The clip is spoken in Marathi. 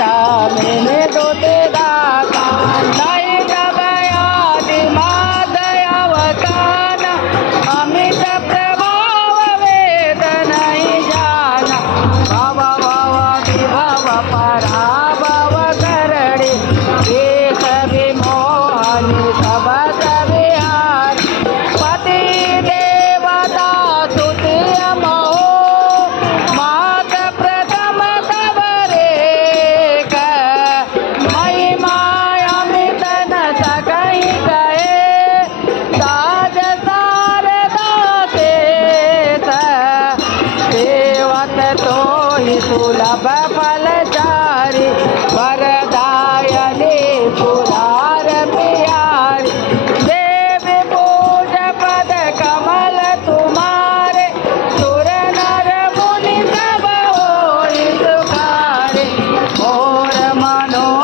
मेने दोते दाता नाही दया दिमा दयावकाना अमित प्रभाव वेद नाही जाना भावा भावा विभाव परा